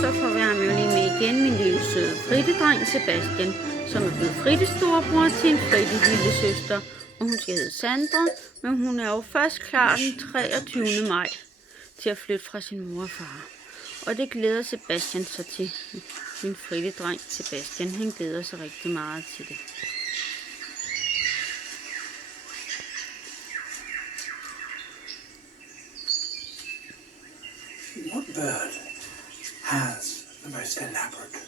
så får vi ham jo lige med igen, min lille søde frittedreng Sebastian, som er blevet frittestorebror til en fritte lille søster, og hun skal hedde Sandra, men hun er jo først klar den 23. maj til at flytte fra sin mor og far. Og det glæder Sebastian sig til. Min frittedreng Sebastian, han glæder sig rigtig meget til det. What bird has the most elaborate,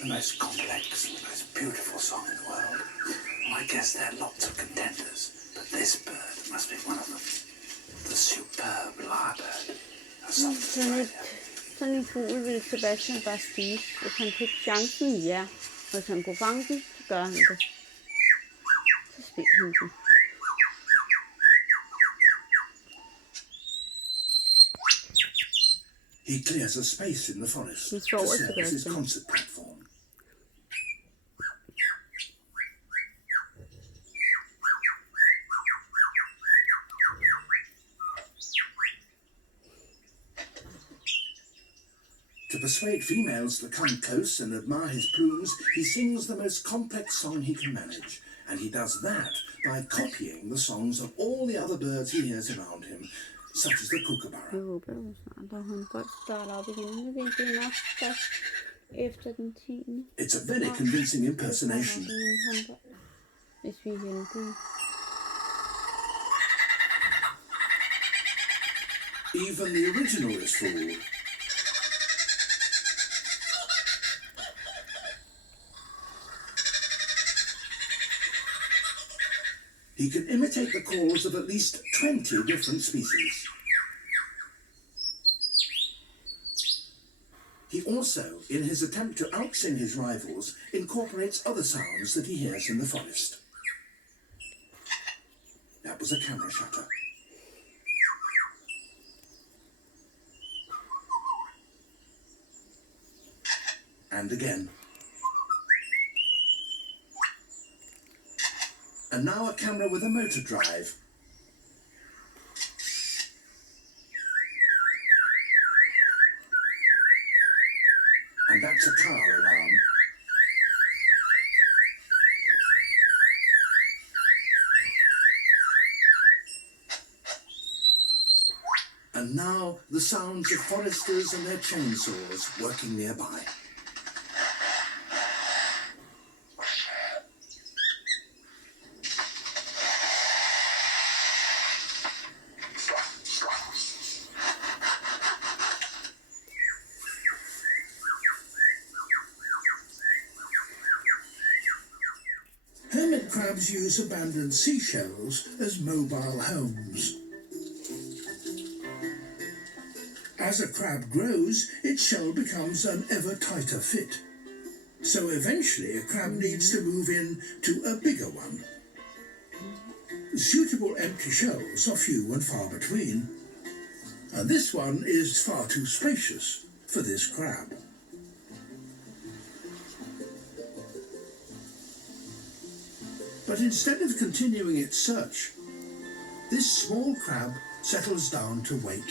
the most complex, the most beautiful song in the world? Well, I guess there are lots of contenders, but this bird must be one of them. The superb lyrebird of South Australia. Sådan en fugl vil Sebastian bare spise. Hvis han fik chancen, ja. Hvis han kunne fange den, så gør han det. Så spiser han den. He clears a space in the forest to serve as his concert platform. To persuade females to come close and admire his plumes, he sings the most complex song he can manage, and he does that by copying the songs of all the other birds he hears around him, such as the kookaburra. Jeg håber jo snart, at hun godt starter op igen. Jeg ved, det er nok først efter den 10. It's a very convincing impersonation. Hvis vi er heldige. Even the original is fooled. He can imitate the calls of at least 20 different species. He also, in his attempt to outsing his rivals, incorporates other sounds that he hears in the forest. That was a camera shutter. And again. And now a camera with a motor drive. And that's a car alarm. And now the sounds of foresters and their chainsaws working nearby. Hermit crabs use abandoned seashells as mobile homes. As a crab grows, its shell becomes an ever tighter fit. So eventually a crab needs to move in to a bigger one. Suitable empty shells are few and far between, and this one is far too spacious for this crab. But instead of continuing its search, this small crab settles down to wait.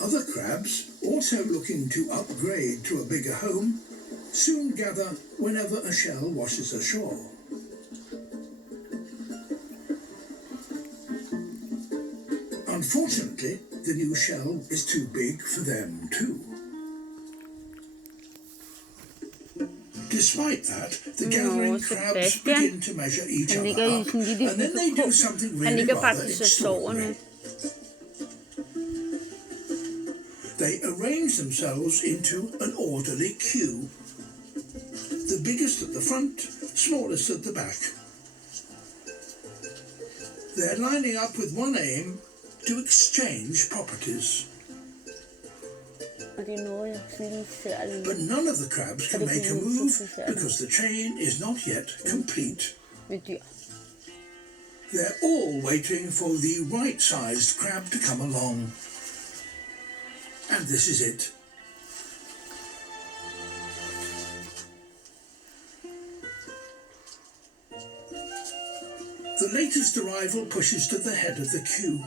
Other crabs, also looking to upgrade to a bigger home, soon gather whenever a shell washes ashore. Unfortunately, the new shell is too big for them too. Despite that, the gathering crabs begin to measure each other up, and then they do something really rather extraordinary. They arrange themselves into an orderly queue. The biggest at the front, smallest at the back. They're lining up with one aim: to exchange properties. But none of the crabs can make a move because the chain is not yet complete. They're all waiting for the right-sized crab to come along. And this is it. the latest arrival pushes to the head of the queue.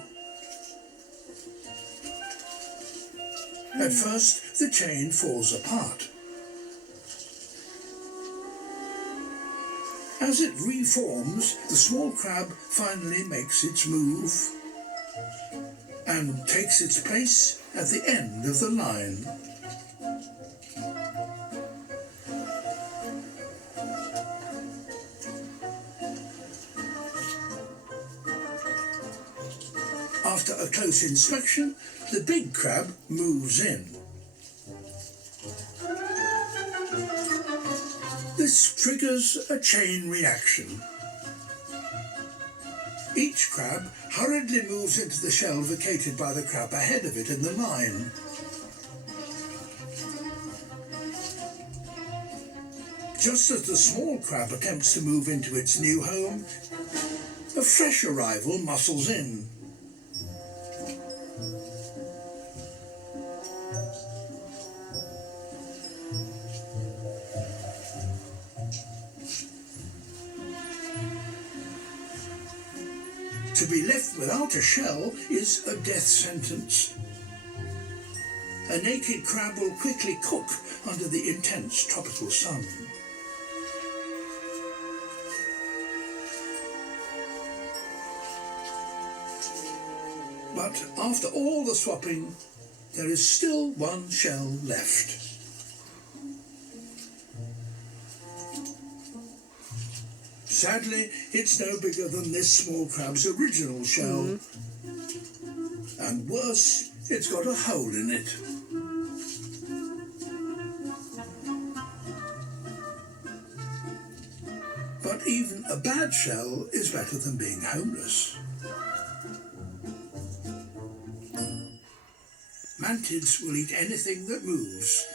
At first, the chain falls apart. As it reforms, the small crab finally makes its move and takes its place at the end of the line. After a close inspection, the big crab moves in. This triggers a chain reaction. Each crab hurriedly moves into the shell vacated by the crab ahead of it in the line. Just as the small crab attempts to move into its new home, a fresh arrival muscles in. To be left without a shell is a death sentence. A naked crab will quickly cook under the intense tropical sun. But after all the swapping, there is still one shell left. Sadly, it's no bigger than this small crab's original shell. And worse, it's got a hole in it. But even a bad shell is better than being homeless. Mantids will eat anything that moves,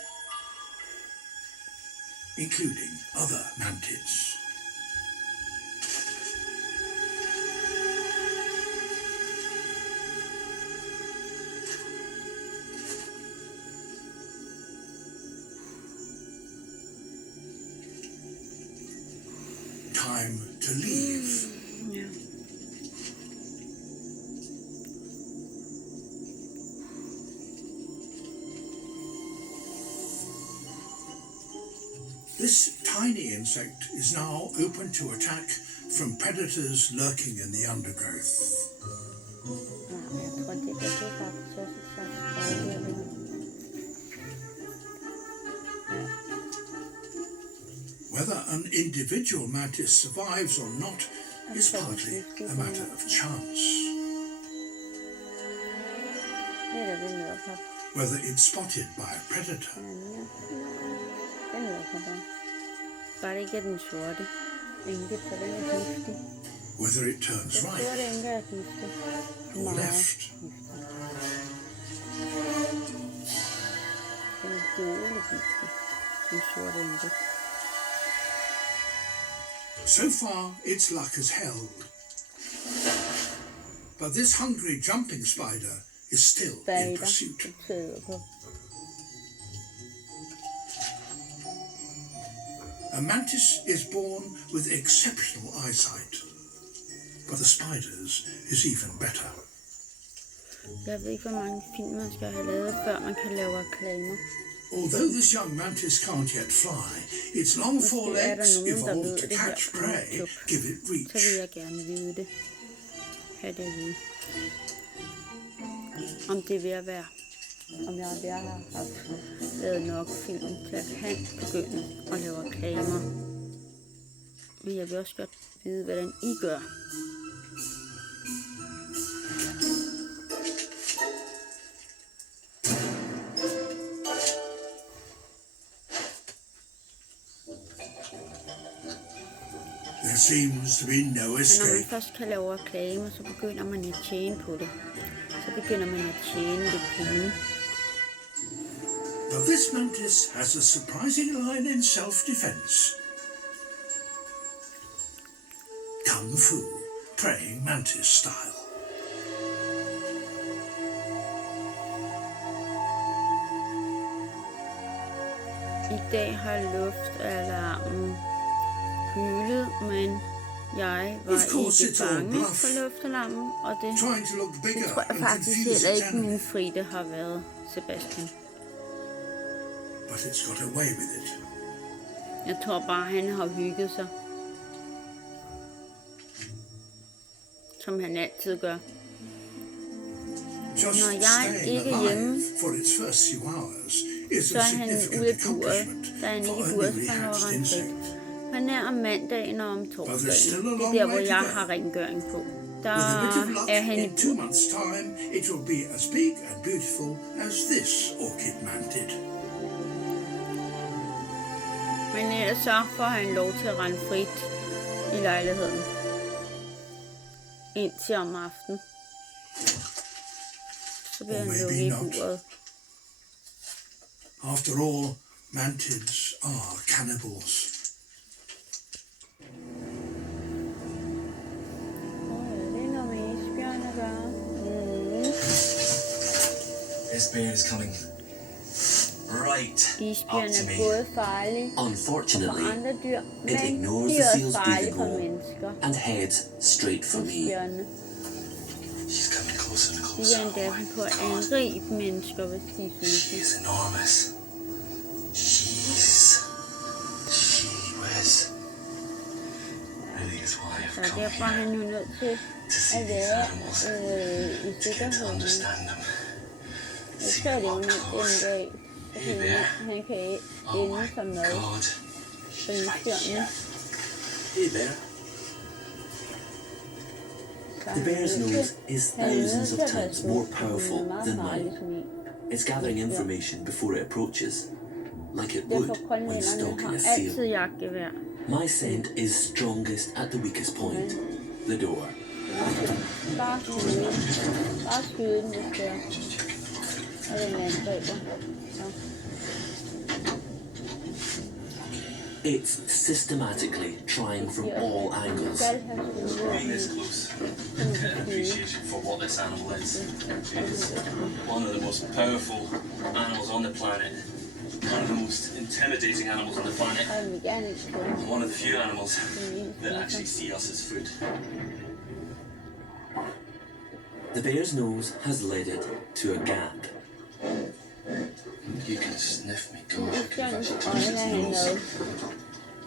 including other mantids. Time to leave. Ja. This tiny insect is now open to attack from predators lurking in the undergrowth. Ja, jeg tror, det faktisk også et slags overlevelse. Whether an individual mantis survives or not is partly a matter of chance. Det er da den nederkop. Whether it's spotted by a predator, Den nederkop der. Bare det ikke er den sorte enke, for den er giftig. whether it turns Den sorte right enke er giftig. or Meget left. giftig. Den er dødelig giftig. Den sorte enke. So far, its luck has held. But this hungry jumping spider is still in Spider. pursuit. Den sidder på. A mantis is born with exceptional eyesight, but the spider's is even better. Jeg ved ikke, hvor mange film man skal have lavet, før man kan lave reklamer. Although this young mantis can't yet fly, its long forelegs, evolved to catch prey, give it Så vil reach. jeg gerne vide det. Have det at vide. Om det er ved at være. Om jeg har haft lavet nok film til at kan begynde at lave reklamer. Men jeg vil også godt vide, hvordan I gør. There seems to be no Men når man escape. først kan lave reklamer, så begynder man at tjene på det. Så begynder man at tjene lidt penge. But this mantis has a surprising line in self-defense. Kung Fu, praying mantis style. I dag har luftalarmen hylet, men Jeg var Of course ikke it's all bange bluff. for luftalarmen, og det Trying to look bigger tror jeg and faktisk confuse heller its ikke min enemy. Fritte har været, Sebastian. But it's got away with it. Jeg tror bare, han har hygget sig. Som han altid gør. Just Når jeg staying ikke er hjemme, alive for its first few hours is så a er han significant ude af buret, accomplishment da han for ikke a i buret, newly så når hatched han frit. insect. Han er om mandagen og om there's torsdagen. still a Det er long der, way hvor to jeg go. har rengøring på. Der With a bit of luck, er han i in 2 bur. months' time, it will be as big and beautiful as this orchid mantid. Men ellers så får han lov til at rende frit i lejligheden. Indtil om aftenen. Så bliver Or han maybe lukket i not. buret. After all, mantids are cannibals. Det er noget med isbjørn at gøre. This bear is coming right Isbjørn up to er me. både farlig for Unfortunately, andre dyr, it men ignores de the er seal's også farlige breathing for hole mennesker. and heads straight for me. Isbjørnene. She's coming closer and De closer. er endda Oh my på at God. angribe mennesker, hvis de er She sultne. is enormous. She was really is why Så I've come derfor er han here jo nødt til to see at these være animals, i to get to sikkerhed. understand them, Jeg see tror, them det er jo up en close. dag, Hey there. han kan Oh ende my som mad God. for She's right isbjørnene. here. Hey there. Så The han er bear's nødt til- nose is han er nødt thousands of til at passe times på, more for han er powerful meget than farlig mine. svin. It's gathering information before it approaches, like it would Derfor when grønlænderne stalking a har altid seal. jagtgevær. My scent is strongest at the weakest point, the door. Bare skyde. Bare skyde den, hvis det er. Og den angriber. Så. It's systematically trying from all angles. Skal have skyde. Being this close, get an appreciation for what this animal is. It's one of the most powerful animals on the planet, one of the most intimidating animals on the planet, Og den vil gerne ikke skyde. and one of the few animals that actually see us as food. The bear's nose has led it to a gap. You can sniff me, gosh, I could have Isbjørnens actually touched øjne er its han nose. med.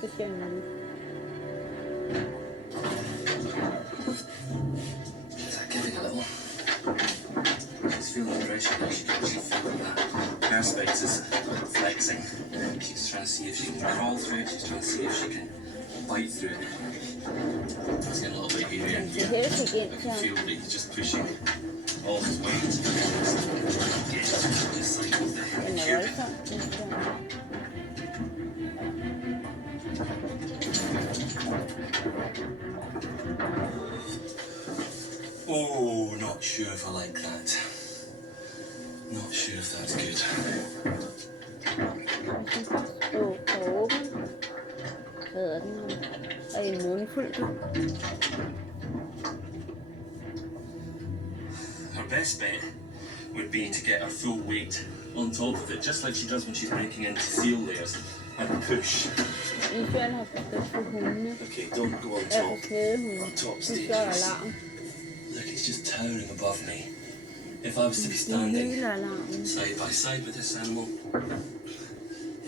Det skal han nu. Is that giving a little? She's feeling the pressure now, she can actually feel that. Perspex is flexing. She's trying to see if she can crawl through it, she's trying to see if she can bite through it. It's getting a little bit hairy in Det here. her fik ind You til can ham. feel that he's just pushing all his weight against the side of the Den er cube. voldsom. Isbjørn. Oh, not sure if I like that. Not sure if that's good. Hvis den først står på åben, så hedder den ham. Og i en mundfuld. Her best bet would be to get her full weight on top of it, just like she does when she's breaking into seal layers, and push. Isbjørn har forstået for hundene. Okay, don't go on Er top. for slædehunde. On top De stages. slår alarm. Look, it's just towering above me. If I was to be De standing hyler alarmen. side by side with this animal,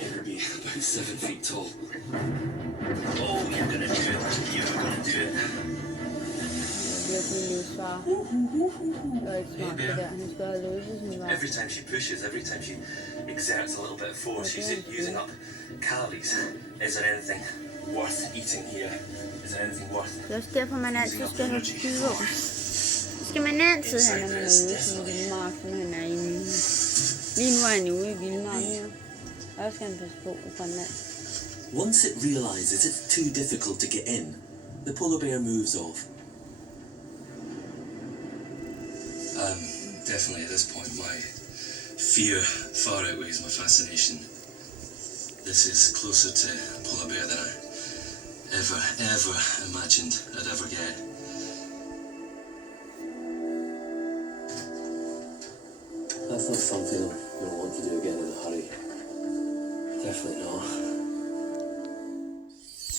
it would be about 7 feet tall. Oh, you're gonna do it. You're gonna do it. Det er virkelig livsfare. Det var ikke smart det der. Han skulle have løbet sin vej. Every time she pushes, every time she exerts a little bit of force, she's using up calories. Is there anything worth eating here? Is there anything worth Det er også derfor, man altid skal have skydevåben. Det skal man altid have, når man er ude i vildmark, når han er inde i. Lige nu er han ude i vildmarken, ja. Og så skal han passe på i Grønland. Once it realizes it's too difficult to get in, the polar bear moves off. Definitely at this point my fear far outweighs my fascination. This is closer to polar bear than I ever imagined I'd ever get. That's not something I want to do again in a hurry. Definitely not.